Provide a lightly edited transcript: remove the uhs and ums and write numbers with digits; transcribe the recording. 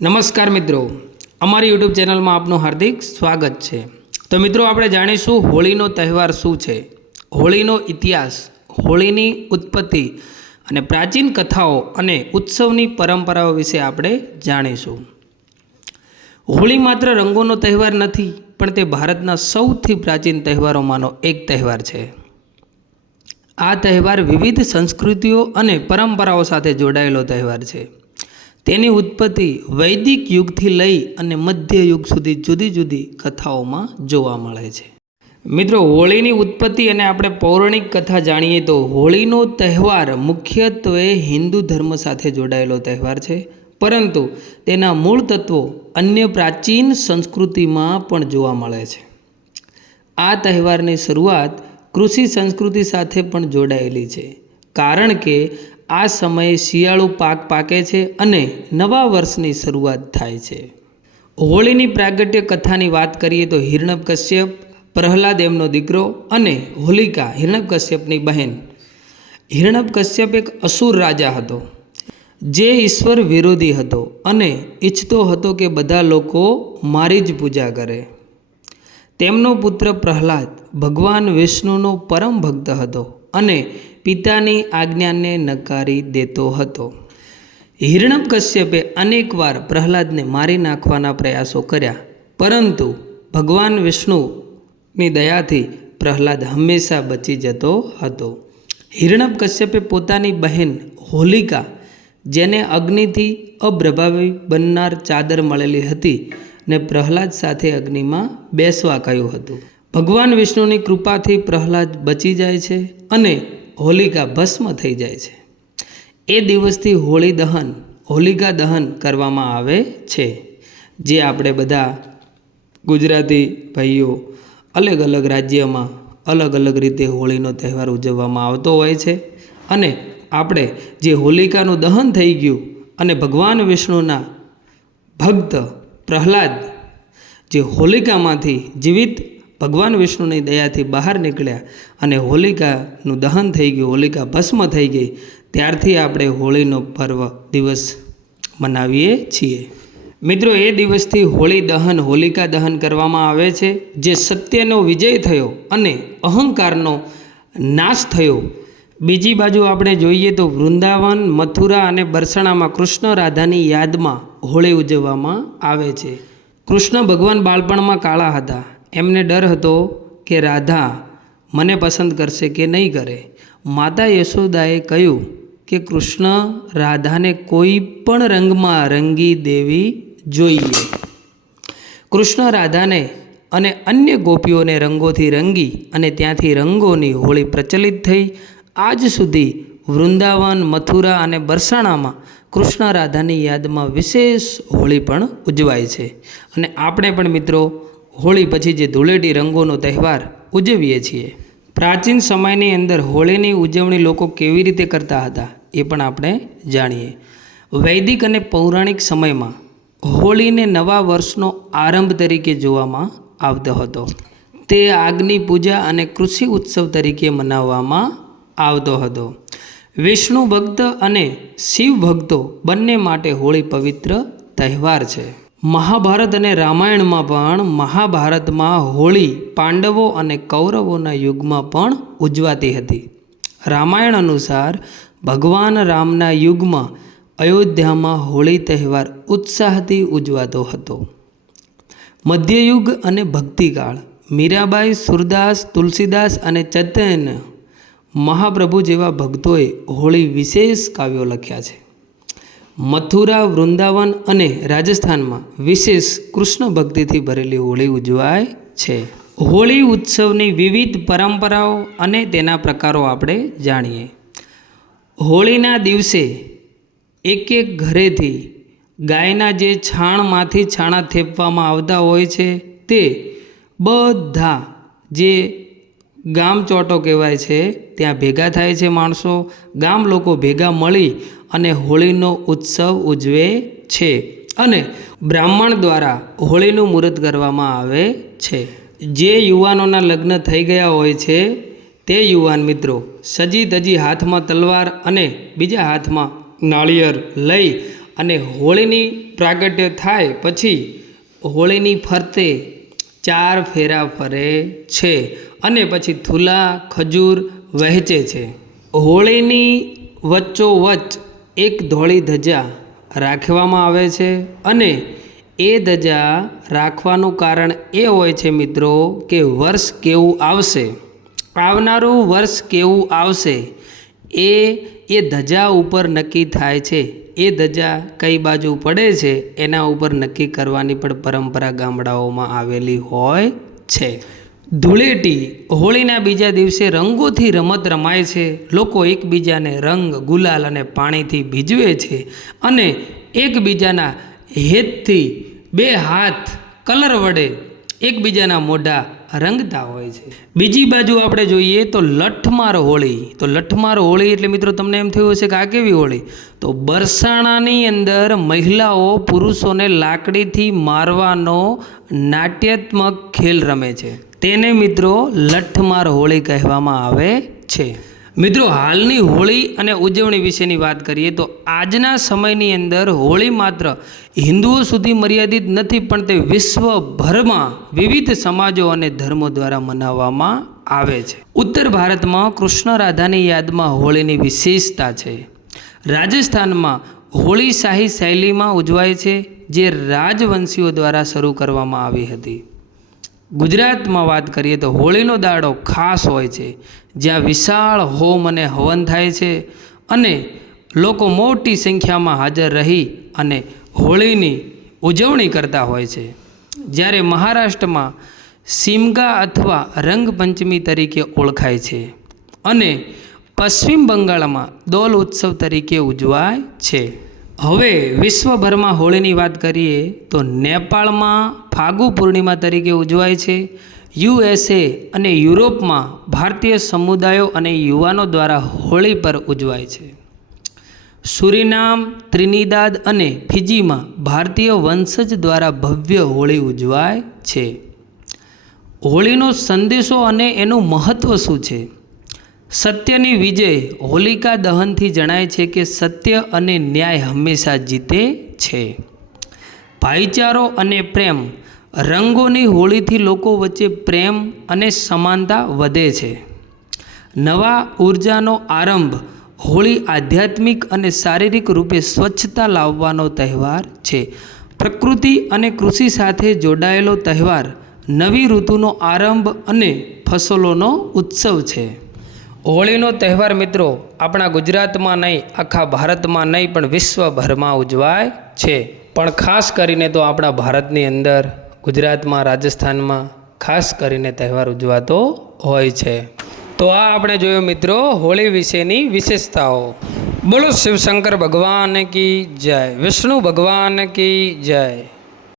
નમસ્કાર મિત્રો, અમારી યુટ્યુબ ચેનલમાં આપનું હાર્દિક સ્વાગત છે। તો મિત્રો, આપણે જાણીશું હોળીનો તહેવાર શું છે, હોળીનો ઇતિહાસ, હોળીની ઉત્પત્તિ અને પ્રાચીન કથાઓ અને ઉત્સવની પરંપરાઓ વિશે આપણે જાણીશું। હોળી માત્ર રંગોનો તહેવાર નથી, પણ તે ભારતના સૌથી પ્રાચીન તહેવારોમાંનો એક તહેવાર છે। આ તહેવાર વિવિધ સંસ્કૃતિઓ અને પરંપરાઓ સાથે જોડાયેલો તહેવાર છે। તેની ઉત્પત્તિ વૈદિક યુગથી લઈ અને મધ્ય યુગ સુધી જુદી જુદી કથાઓમાં જોવા મળે છે। મિત્રો, હોળીની ઉત્પત્તિ અને આપણે પૌરાણિક કથા જાણીએ તો હોળીનો તહેવાર મુખ્યત્વે હિન્દુ ધર્મ સાથે જોડાયેલો તહેવાર છે, પરંતુ તેના મૂળ તત્વો અન્ય પ્રાચીન સંસ્કૃતિમાં પણ જોવા મળે છે। આ તહેવારની શરૂઆત કૃષિ સંસ્કૃતિ સાથે પણ જોડાયેલી છે, કારણ કે આ સમયે શિયાળુ પાક પાકે છે અને નવા વર્ષની શરૂઆત થાય છે। હોળીની પ્રાગટ્ય કથાની વાત કરીએ તો હિરણ્યકશ્યપ, પ્રહલાદ એમનો દીકરો અને હોલિકા હિરણ્યકશ્યપની બહેન। હિરણ્યકશ્યપ એક અસુર રાજા હતો, જે ઈશ્વર વિરોધી હતો અને ઈચ્છતો હતો કે બધા લોકો મારી જ પૂજા કરે। તેમનો પુત્ર પ્રહલાદ ભગવાન વિષ્ણુનો પરમ ભક્ત હતો અને પિતાની આજ્ઞાને નકારી દેતો હતો। હિરણ્યકશ્યપે અનેકવાર પ્રહલાદને મારી નાખવાના પ્રયાસો કર્યા, પરંતુ ભગવાન વિષ્ણુની દયાથી પ્રહલાદ હંમેશા બચી જતો હતો। હિરણ્યકશ્યપે પોતાની બહેન હોલિકા, જેને અગ્નિથી અપ્રભાવી બનનાર ચાદર મળેલી હતી, ને પ્રહલાદ સાથે અગ્નિમાં બેસવા કહ્યું હતું। ભગવાન વિષ્ણુની કૃપાથી પ્રહલાદ બચી જાય છે અને હોલિકા ભસ્મ થઈ જાય છે। એ દિવસથી હોલિકા દહન કરવામાં આવે છે, જે આપણે બધા ગુજરાતી ભાઈઓ અલગ અલગ રાજ્યમાં અલગ અલગ રીતે હોળીનો તહેવાર ઉજવવામાં આવતો હોય છે। અને આપણે જે હોલિકાનું દહન થઈ ગયું અને ભગવાન વિષ્ણુના ભક્ત પ્રહલાદ જે હોલિકામાંથી જીવિત ભગવાન વિષ્ણુની દયાથી બહાર નીકળ્યા અને હોલિકાનું દહન થઈ ગયું, હોલિકા ભસ્મ થઈ ગઈ, ત્યારથી આપણે હોળીનો પર્વ દિવસ મનાવીએ છીએ। મિત્રો, એ દિવસથી હોળી દહન, હોલિકા દહન કરવામાં આવે છે, જે સત્યનો વિજય થયો અને અહંકારનો નાશ થયો। બીજી બાજુ આપણે જોઈએ તો વૃંદાવન, મથુરા અને બરસાણામાં કૃષ્ણ રાધાની યાદમાં હોળી ઉજવવામાં આવે છે। કૃષ્ણ ભગવાન બાળપણમાં કાળા હતા, એમને ડર હતો કે રાધા મને પસંદ કરશે કે નહીં કરે। માતા યશોદાએ કહ્યું કે કૃષ્ણ રાધાને કોઈ પણ રંગમાં રંગી દેવી જોઈએ। કૃષ્ણ રાધાને અને અન્ય ગોપીઓને રંગોથી રંગી અને ત્યાંથી રંગોની હોળી પ્રચલિત થઈ। આજ સુધી વૃંદાવન, મથુરા અને બરસાણામાં કૃષ્ણ રાધાની યાદમાં વિશેષ હોળી પણ ઉજવાય છે। અને આપણે પણ મિત્રો હોળી પછી જે ધૂળેટી રંગોનો તહેવાર ઉજવીએ છીએ। પ્રાચીન સમયની અંદર હોળીની ઉજવણી લોકો કેવી રીતે કરતા હતા એ પણ આપણે જાણીએ। વૈદિક અને પૌરાણિક સમયમાં હોળીને નવા વર્ષનો આરંભ તરીકે જોવામાં આવતો હતો। તે આગની પૂજા અને કૃષિ ઉત્સવ તરીકે મનાવવામાં આવતો હતો। વિષ્ણુ ભક્ત અને શિવ ભક્તો બંને માટે હોળી પવિત્ર તહેવાર છે। મહાભારત અને રામાયણમાં પણ મહાભારતમાં હોળી પાંડવો અને કૌરવોના યુગમાં પણ ઉજવાતી હતી। રામાયણ અનુસાર ભગવાન રામના યુગમાં અયોધ્યામાં હોળી તહેવાર ઉત્સાહથી ઉજવાતો હતો। મધ્યયુગ અને ભક્તિકાળ, મીરાબાઈ, સુરદાસ, તુલસીદાસ અને ચૈતન્ય મહાપ્રભુ જેવા ભક્તોએ હોળી વિશેષ કાવ્યો લખ્યા છે। મથુરા, વૃંદાવન અને રાજસ્થાનમાં વિશેષ કૃષ્ણ ભક્તિથી ભરેલી હોળી ઉજવાય છે। હોળી ઉત્સવની વિવિધ પરંપરાઓ અને તેના પ્રકારો આપણે જાણીએ। હોળીના દિવસે એક એક ઘરેથી ગાયના જે છાણમાંથી છાણા થેપવામાં આવતા હોય છે, તે બધા જે ગામ ચોટો કહેવાય છે ત્યાં ભેગા થાય છે માણસો, ગામ લોકો ભેગા મળી અને હોળીનો ઉત્સવ ઉજવે છે અને બ્રાહ્મણ દ્વારા હોળીનું મુહૂર્ત કરવામાં આવે છે। જે યુવાનોના લગ્ન થઈ ગયા હોય છે તે યુવાન મિત્રો સજી ધજી હાથમાં તલવાર અને બીજા હાથમાં નાળિયેર લઈ અને હોળીની પ્રાગટ્ય થાય પછી હોળીની ફરતે 4 ફેરા ફરે છે અને પછી થૂલા ખજૂર વહેંચે છે. હોળીની વચ્ચોવચ્ચ એક ધોળી ધજા રાખવામાં આવે છે અને એ ધજા રાખવાનું કારણ એ હોય છે મિત્રો કે વર્ષ કેવું આવશે, આવનારું વર્ષ કેવું આવશે એ ધજા ઉપર નક્કી થાય છે. એ ધજા કઈ બાજુ પડે છે એના ઉપર નક્કી કરવાની પણ પરંપરા ગામડાઓમાં આવેલી હોય છે. ધૂળેટી હોળીના બીજા દિવસે રંગોથી રમત રમાય છે. લોકો એકબીજાને રંગ, ગુલાલ અને પાણીથી ભીજવે છે અને એકબીજાના હેતથી 2 હાથ કલર વડે એકબીજાના મોઢા રંગતા હોય છે. બીજી બાજુ આપણે જોઈએ તો લઠમાર હોળી. તો લઠમાર હોળી એટલે મિત્રો તમને એમ થયું હશે કે આ કેવી હોળી? તો બરસાણાની અંદર મહિલાઓ પુરુષોને લાકડીથી મારવાનો નાટ્યાત્મક ખેલ રમે છે. તેને મિત્રો લઠમાર હોળી કહેવામાં આવે છે. મિત્રો હાલની હોળી અને ઉજવણી વિશેની વાત કરીએ તો આજના સમયની અંદર હોળી માત્ર હિન્દુઓ સુધી મર્યાદિત નથી, પણ તે વિશ્વભરમાં વિવિધ સમાજો અને ધર્મો દ્વારા મનાવવામાં આવે છે. ઉત્તર ભારતમાં કૃષ્ણ રાધાની યાદમાં હોળીની વિશેષતા છે. રાજસ્થાનમાં હોળી શાહી શૈલીમાં ઉજવાય છે, જે રાજવંશીઓ દ્વારા શરૂ કરવામાં આવી હતી. ગુજરાતમાં વાત કરીએ તો હોળીનો દાડો ખાસ હોય છે, જ્યાં વિશાળ હોમ અને હવન થાય છે અને લોકો મોટી સંખ્યામાં હાજર રહી અને હોળીની ઉજવણી કરતા હોય છે. જ્યારે મહારાષ્ટ્રમાં સિમગા અથવા રંગપંચમી તરીકે ઓળખાય છે અને પશ્ચિમ બંગાળમાં દોલ ઉત્સવ તરીકે ઉજવાય છે. હવે વિશ્વભરમાં હોળીની વાત કરીએ તો નેપાળમાં ફાગુ પૂર્ણિમા તરીકે ઉજવાય છે. USA અને યુરોપમાં ભારતીય સમુદાયો અને યુવાનો દ્વારા હોળી પર ઉજવાય છે. સુરીનામ, ત્રિનિદાદ અને ફિજીમાં ભારતીય વંશજ દ્વારા ભવ્ય હોળી ઉજવાય છે. હોળીનો સંદેશો અને એનું મહત્ત્વ શું છે? સત્યની વિજય હોલિકા દહનથી જણાય છે કે સત્ય અને ન્યાય હંમેશા જીતે છે. ભાઈચારો અને પ્રેમ, રંગોની હોળીથી લોકો વચ્ચે પ્રેમ અને સમાનતા વધે છે. નવા ઉર્જાનો આરંભ, હોળી આધ્યાત્મિક અને શારીરિક રૂપે સ્વચ્છતા લાવવાનો તહેવાર છે. પ્રકૃતિ અને કૃષિ સાથે જોડાયેલો તહેવાર, નવી ઋતુનો આરંભ અને ફસલોનો ઉત્સવ છે. હોળીનો તહેવાર મિત્રો આપણા ગુજરાતમાં નહીં, આખા ભારતમાં નહીં પણ વિશ્વભરમાં ઉજવાય છે. પણ ખાસ કરીને તો આપણા ભારતની અંદર ગુજરાતમાં, રાજસ્થાનમાં ખાસ કરીને તહેવાર ઉજવાતો હોય છે. તો આ આપણે જોયું મિત્રો હોળી વિશેની વિશેષતાઓ. બોલો શિવશંકર ભગવાન કી જય, વિષ્ણુ ભગવાન કી જય.